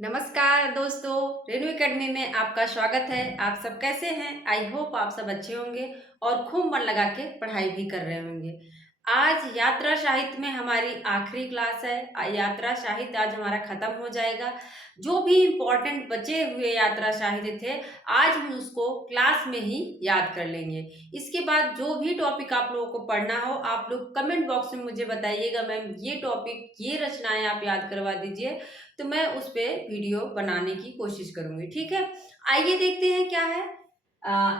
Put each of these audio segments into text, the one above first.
नमस्कार दोस्तों, रेनू एकेडमी में आपका स्वागत है। आप सब कैसे हैं? आई होप आप सब अच्छे होंगे और खूब मन लगा के पढ़ाई भी कर रहे होंगे। आज यात्रा साहित्य में हमारी आखिरी क्लास है। यात्रा साहित्य आज हमारा खत्म हो जाएगा। जो भी इम्पोर्टेंट बचे हुए यात्रा साहित्य थे, आज हम उसको क्लास में ही याद कर लेंगे। इसके बाद जो भी टॉपिक आप लोगों को पढ़ना हो, आप लोग कमेंट बॉक्स में मुझे बताइएगा, मैम ये टॉपिक, ये रचनाएं आप याद करवा दीजिए, तो मैं उस पे वीडियो बनाने की कोशिश करूंगी। ठीक है, आइए देखते हैं क्या है।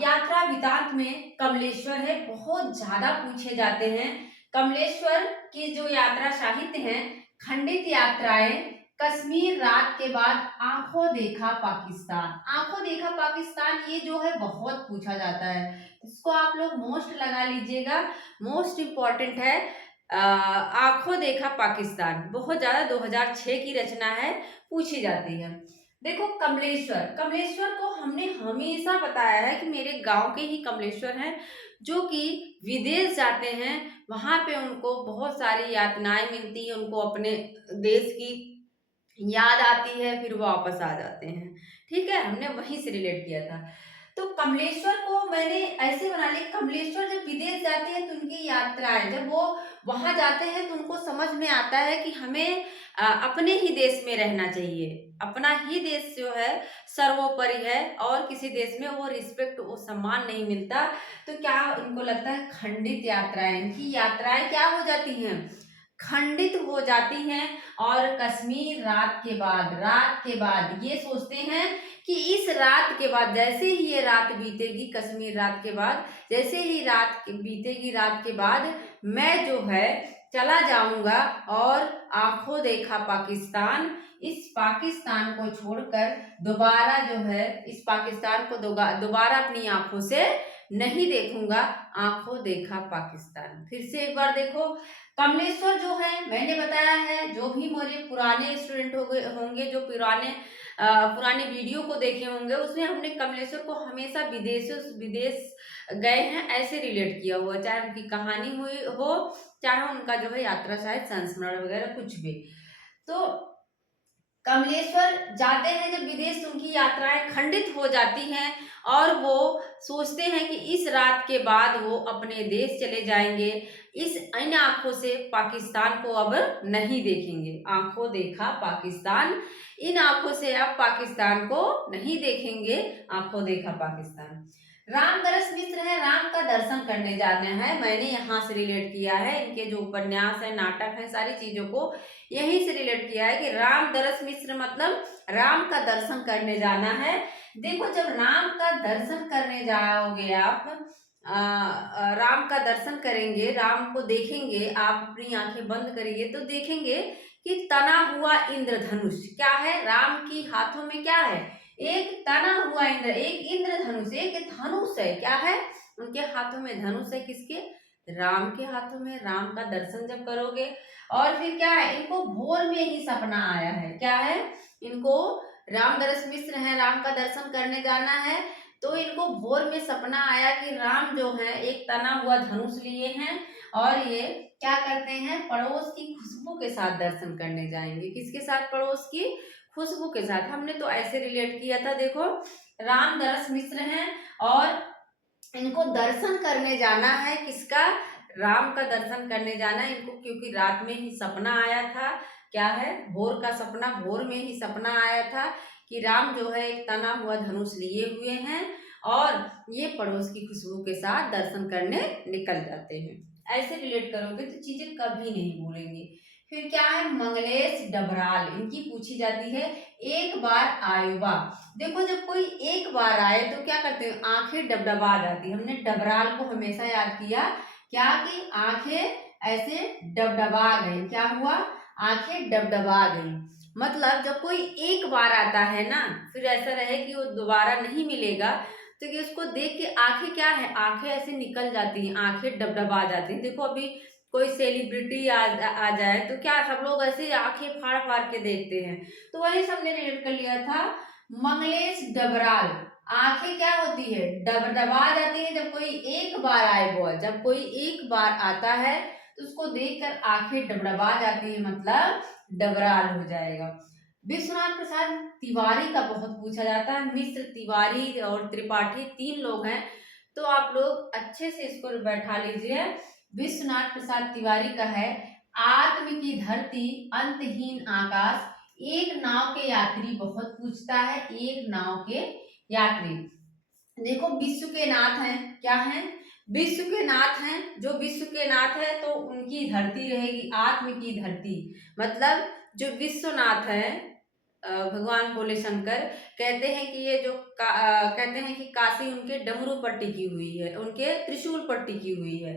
यात्रा वृतांत में कमलेश्वर है, बहुत ज्यादा पूछे जाते हैं। कमलेश्वर की जो यात्रा साहित्य है, खंडित यात्राएं, कश्मीर रात के बाद, आंखों देखा पाकिस्तान। आंखों देखा पाकिस्तान ये जो है बहुत पूछा जाता है, इसको आप लोग मोस्ट लगा लीजिएगा, मोस्ट इम्पॉर्टेंट है। आंखों देखा पाकिस्तान बहुत ज्यादा 2006 की रचना है, पूछी जाती है। देखो कमलेश्वर, कमलेश्वर को हमने हमेशा बताया है कि मेरे गांव के ही कमलेश्वर हैं, जो कि विदेश जाते हैं, वहां पे उनको बहुत सारी यातनाएं मिलती हैं, उनको अपने देश की याद आती है, फिर वो वापस आ जाते हैं। ठीक है, हमने वहीं से रिलेट किया था। तो कमलेश्वर को मैंने ऐसे बना लिया, कमलेश्वर जब विदेश जाते हैं तो उनकी यात्राएं, जब वो वहां जाते हैं तो उनको समझ में आता है कि हमें अपने ही देश में रहना चाहिए। अपना ही देश जो है सर्वोपरि है, और किसी देश में वो रिस्पेक्ट, वो सम्मान नहीं मिलता। तो क्या इनको लगता है, खंडित यात्राएं, इनकी यात्राएं क्या हो जाती हैं, खंडित हो जाती हैं। और कश्मीर रात के बाद, रात के बाद ये सोचते हैं कि इस रात के बाद, जैसे ही ये रात बीतेगी, कश्मीर रात के बाद जैसे ही बीतेगी, रात के बाद मैं जो है चला जाऊंगा और आंखों देखा पाकिस्तान, इस पाकिस्तान को छोड़कर दोबारा जो है, इस पाकिस्तान को दोबारा अपनी आंखों से नहीं देखूंगा। आंखों देखा पाकिस्तान। फिर से एक बार देखो, कमलेश्वर जो है, मैंने बताया है, जो भी मेरे पुराने स्टूडेंट हो गए होंगे, जो पुराने वीडियो को देखे होंगे, उसमें हमने कमलेश्वर को हमेशा विदेश गए हैं ऐसे रिलेट किया हुआ, चाहे उनकी कहानी हुई हो, चाहे उनका जो है यात्रा शायद संस्मरण वगैरह कुछ भी। तो कमलेश्वर जाते हैं जब विदेश, तो उनकी यात्राएं खंडित हो जाती हैं और वो सोचते हैं कि इस रात के बाद वो अपने देश चले जाएंगे, इन आंखों से पाकिस्तान को अब नहीं देखेंगे। आंखों देखा पाकिस्तान, इन आंखों से अब पाकिस्तान को नहीं देखेंगे। आंखों देखा पाकिस्तान। रामदरस मिश्र है, राम का दर्शन करने जाना है, मैंने यहाँ से रिलेट किया है, इनके जो उपन्यास है, नाटक है, सारी चीजों को यहीं से रिलेट किया है कि रामदरस मिश्र मतलब राम का दर्शन करने जाना है। देखो, जब राम का दर्शन करने जाओगे आप, राम का दर्शन करेंगे, राम को देखेंगे, आप अपनी आंखें बंद करिए तो देखेंगे कि तना हुआ इंद्रधनुष क्या है, राम की हाथों में क्या है, एक तना हुआ इंद्र, एक इंद्रधनुष, एक धनुष है। क्या है, उनके हाथों में धनुष है, किसके, राम के हाथों में। राम का दर्शन जब करोगे, और फिर क्या है, इनको भोर में ही सपना आया है। क्या है, इनको, रामदरस मिश्र है, राम का दर्शन करने जाना है, तो इनको भोर में सपना आया कि राम जो है एक तना हुआ धनुष लिए हैं, और ये क्या करते हैं, पड़ोस की खुशबू के साथ दर्शन करने जाएंगे। किसके साथ, पड़ोस की खुशबू के साथ। हमने तो ऐसे रिलेट किया था। देखो, रामदरस मिश्र हैं और इनको दर्शन करने जाना है, किसका, राम का दर्शन करने जाना है इनको, क्योंकि रात में ही सपना आया था। क्या है, भोर का सपना, भोर में ही सपना आया था कि राम जो है एक तना हुआ धनुष लिए हुए हैं, और ये पड़ोस की खुशबू के साथ दर्शन करने निकल जाते हैं। ऐसे रिलेट करोगे तो चीजें कभी नहीं भूलेंगे। फिर क्या है, मंगलेश डबराल, इनकी पूछी जाती है, एक बार आयुबा। देखो, जब कोई एक बार आए तो क्या करते हैं, आंखें डबडबा जाती है। हमने डबराल को हमेशा याद किया, क्या कि आंखें ऐसे डबडबा गई। क्या हुआ, आंखें डबडबा गई। मतलब जब कोई एक बार आता है ना, फिर ऐसा रहे कि वो दोबारा नहीं मिलेगा, तो कि उसको देख के आंखें क्या है, आंखें ऐसे निकल जाती हैं, आंखें डबडबा जाती हैं। देखो, अभी कोई सेलिब्रिटी आ जाए तो क्या सब लोग ऐसे आंखें फाड़ फाड़ के देखते हैं, तो वही सबने रिलेट कर लिया था। मंगलेश डबराल, आंखें क्या होती है, डबडबा जाती है जब कोई एक बार आए। बॉल जब कोई एक बार आता है तो उसको देखकर आंखें डबडबा जाती है, मतलब डबराल हो जाएगा। विश्वनाथ प्रसाद तिवारी का बहुत पूछा जाता है। मिश्र, तिवारी और त्रिपाठी 3 लोग हैं, तो आप लोग अच्छे से इसको बैठा लीजिए। विश्वनाथ प्रसाद तिवारी का है आत्म की धरती, अंतहीन आकाश, एक नाव के यात्री। बहुत पूछता है, एक नाव के यात्री। देखो विश्व के नाथ हैं, क्या हैं? विश्व के नाथ हैं। जो विश्व के नाथ है तो उनकी धरती रहेगी आत्म की धरती। मतलब जो विश्वनाथ है, भगवान भोले शंकर कहते हैं कि ये जो कहते हैं कि काशी उनके डमरू पर टिकी हुई है, उनके त्रिशूल पर टिकी हुई है।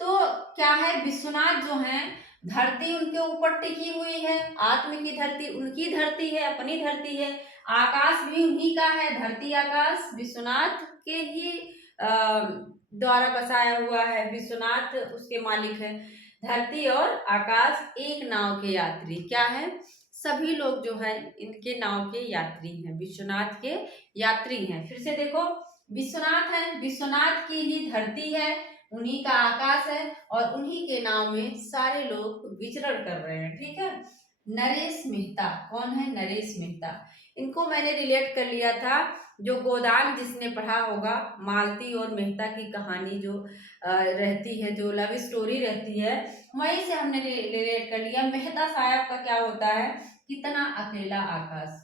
तो क्या है, विश्वनाथ जो हैं, धरती उनके ऊपर टिकी हुई है, आत्म की धरती उनकी धरती है, अपनी धरती है। आकाश भी उन्हीं का है, धरती आकाश विश्वनाथ के ही द्वारा बसाया हुआ है। विश्वनाथ उसके मालिक है। धरती और आकाश एक नाव के यात्री। क्या है? सभी लोग जो है इनके नाव के यात्री हैं, विश्वनाथ के यात्री हैं। फिर से देखो, विश्वनाथ है, विश्वनाथ की ही धरती है, उन्हीं का आकाश है और उन्हीं के नाव में सारे लोग विचरण कर रहे हैं। ठीक है। नरेश मेहता, कौन है? नरेश मेहता। इनको मैंने रिलेट कर लिया था, जो गोदान जिसने पढ़ा होगा, मालती और मेहता की कहानी जो रहती है, जो लव स्टोरी रहती है, वहीं से हमने रिलेट कर लिया। मेहता साहब का क्या होता है? कितना अकेला आकाश।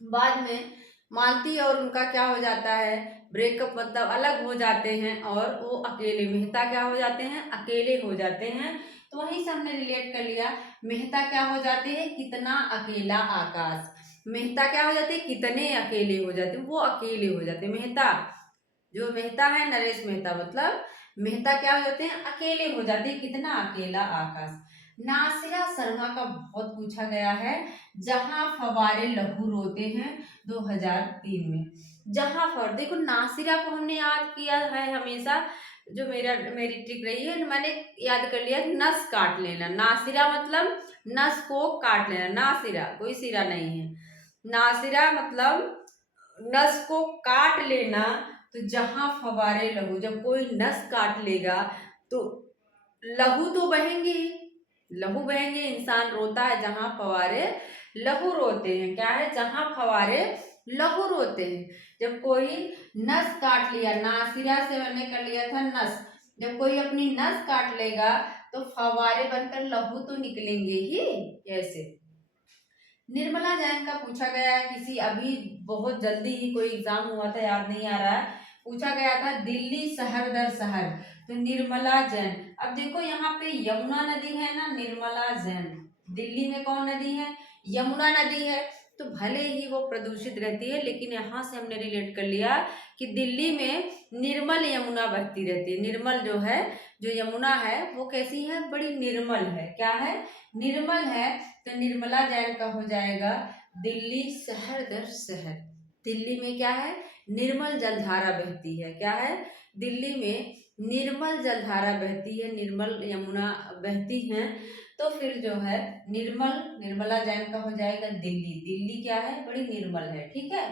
बाद में मालती और उनका क्या हो जाता है? ब्रेकअप, मतलब अलग हो जाते हैं और वो अकेले, मेहता क्या हो जाते हैं? अकेले हो जाते हैं। तो वहीं से हमने रिलेट कर लिया। मेहता क्या हो जाते हैं? कितना अकेला आकाश। मेहता क्या हो जाते हैं? कितने अकेले हो जाते हैं, वो अकेले हो जाते हैं। मेहता, जो मेहता है नरेश मेहता, मतलब मेहता क्या हो जाते हैं? अकेले हो जाते हैं। कितना अकेला आकाश। नासिरा शर्मा का बहुत पूछा गया है। जहां फवारे लहू रोते हैं, 2003 में। जहां फवारे, देखो नासिरा को हमने याद किया है हमेशा। जो मेरी ट्रिक रही है, मैंने याद कर लिया कि नस काट लेना। नासिरा मतलब नस को काट लेना। नासिरा कोई सिरा नहीं है, नासिरा मतलब नस को काट लेना। तो जहां फवारे लहू, जब कोई नस काट लेगा तो लहू तो बहेंगे ही, लहू बहेंगे। इंसान रोता है जहां फवारे लहू रोते हैं। क्या है? जहां फवारे लहू रोते हैं। जब कोई नस काट लिया, नासिरा से मैंने कर लिया था नस, जब कोई अपनी नस काट लेगा तो फवारे बनकर लहू तो निकलेंगे ही। ऐसे निर्मला जैन का पूछा गया है, किसी अभी बहुत जल्दी ही कोई एग्जाम हुआ था, याद नहीं आ रहा है, पूछा गया था दिल्ली शहर दर शहर। तो निर्मला जैन। अब देखो यहाँ पे यमुना नदी है ना, निर्मला जैन। दिल्ली में कौन नदी है? यमुना नदी है। तो भले ही वो प्रदूषित रहती है, लेकिन यहाँ से हमने रिलेट कर लिया कि दिल्ली में निर्मल यमुना बहती रहती है। निर्मल जो है, जो यमुना है वो कैसी है? बड़ी निर्मल है। क्या है? निर्मल है। तो निर्मला जैन का हो जाएगा दिल्ली शहर दर शहर। दिल्ली में क्या है? निर्मल जलधारा बहती है। क्या है? दिल्ली में निर्मल जलधारा बहती है, निर्मल यमुना बहती हैं। तो फिर जो है निर्मला जैन का हो जाएगा दिल्ली। दिल्ली क्या है? बड़ी निर्मल है। ठीक है।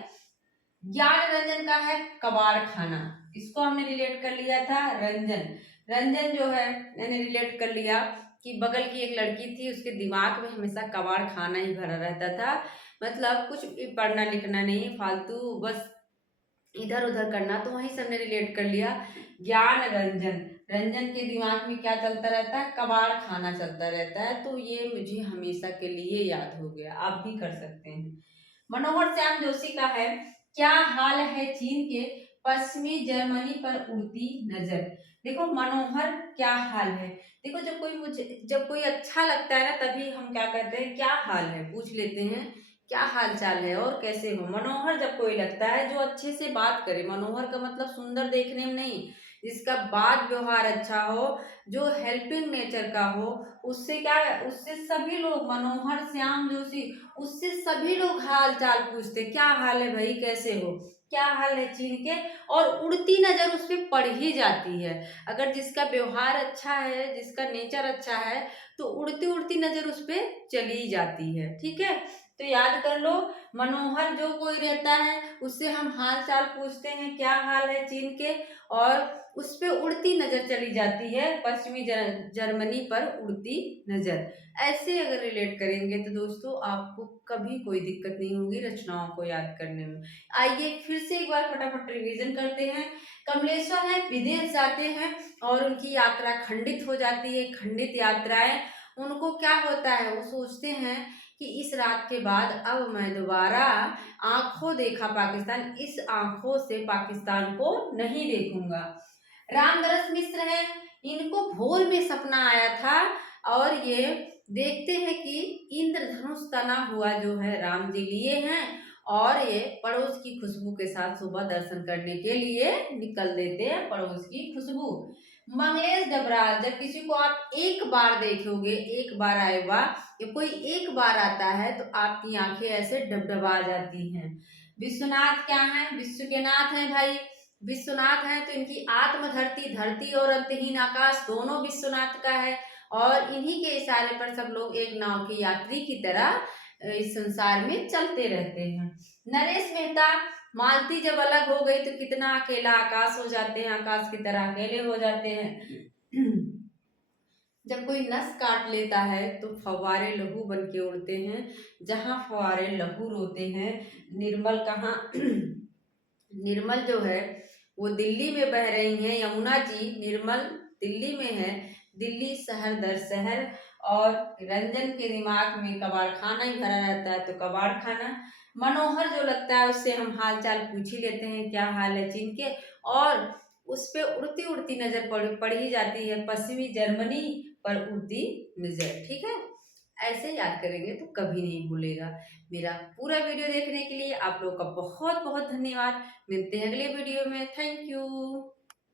ज्ञान रंजन का है कबाड़ खाना। इसको हमने रिलेट कर लिया था रंजन। रंजन जो है मैंने रिलेट कर लिया कि बगल की एक लड़की थी, उसके दिमाग में हमेशा कबाड़ खाना ही भरा रहता था। मतलब कुछ भी पढ़ना लिखना नहीं, फालतू बस इधर उधर करना। तो वहीं से हमने रिलेट कर लिया ज्ञान रंजन। रंजन के दिमाग में क्या चलता रहता है? कबाड़ खाना चलता रहता है। तो ये मुझे हमेशा के लिए याद हो गया, आप भी कर सकते हैं। मनोहर श्याम जोशी का है क्या हाल है चीन के पश्चिमी जर्मनी पर उड़ती नजर। देखो मनोहर क्या हाल है। देखो जब कोई अच्छा लगता है ना, तभी हम क्या कहते हैं? क्या हाल है, पूछ लेते हैं क्या हाल चाल है और कैसे हो। मनोहर जब कोई लगता है जो अच्छे से बात करे, मनोहर का मतलब सुंदर देखने में नहीं, जिसका बात व्यवहार अच्छा हो, जो हेल्पिंग नेचर का हो, उससे क्या, उससे सभी लोग, मनोहर श्याम जोशी, उससे सभी लोग हाल चाल पूछते, क्या हाल है भाई, कैसे हो, क्या हाल है चीन के। और उड़ती नजर उस पर पड़ ही जाती है। अगर जिसका व्यवहार अच्छा है, जिसका नेचर अच्छा है, तो उड़ती उड़ती नजर उस पर चली जाती है। ठीक है। तो याद कर लो, मनोहर जो कोई रहता है उससे हम हाल चाल पूछते हैं, क्या हाल है चीन के, और उस पे उड़ती नजर चली जाती है, पश्चिमी जर्मनी पर उड़ती नजर। ऐसे अगर रिलेट करेंगे तो दोस्तों आपको कभी कोई दिक्कत नहीं होगी रचनाओं को याद करने में। आइए फिर से एक बार फटाफट रिवीजन करते हैं। कमलेश्वर है, विदेश जाते हैं और उनकी यात्रा खंडित हो जाती है। खंडित यात्राएं, उनको क्या होता है, वो सोचते हैं कि इस रात के बाद अब मैं दोबारा आंखों देखा पाकिस्तान, इस आंखों से पाकिस्तान को नहीं देखूंगा। रामदरस मिश्र है, इनको भोर में सपना आया था और ये देखते हैं कि इंद्रधनुष तना हुआ जो है राम जी लिए हैं, और ये पड़ोस की खुशबू के साथ सुबह दर्शन करने के लिए निकल देते हैं, पड़ोस की खुशबू। मंगलेश डबराल, जब किसी को आप एक बार देखोगे, एक बार आएगा या कोई एक बार आता है तो आपकी आंखें ऐसे डबडबा जाती हैं। विश्वनाथ क्या है, विश्व के नाथ हैं भाई, विश्वनाथ हैं तो इनकी आत्म धरती, धरती और अंतहीन आकाश दोनों विश्वनाथ का है, और इन्हीं के इशारे पर सब लोग एक नाव की यात्री की तरह इस संसार में चलते रहते हैं। नरेश मेहता, मालती जब अलग हो गई तो कितना अकेला आकाश हो जाते हैं, आकाश की तरह अकेले हो जाते हैं। जब कोई नस काट लेता है तो फव्वारे लहू बन के उड़ते हैं, जहाँ फव्वारे लहू रोते हैं। निर्मल कहाँ निर्मल जो है वो दिल्ली में बह रही हैं, यमुना जी निर्मल दिल्ली में है, दिल्ली शहर दर शहर। और रंजन के दिमाग में कबाड़ खाना ही भरा रहता है तो कबाड़ खाना। मनोहर जो लगता है उससे हम हाल चाल पूछ ही लेते हैं, क्या हाल है चीन के, और उस पे उड़ती उड़ती नजर पड़ ही जाती है, पश्चिमी जर्मनी पर उड़ती नजर। ठीक है, ऐसे याद करेंगे तो कभी नहीं भूलेगा। मेरा पूरा वीडियो देखने के लिए आप लोगों का बहुत बहुत धन्यवाद। मिलते हैं अगले वीडियो में। Thank you.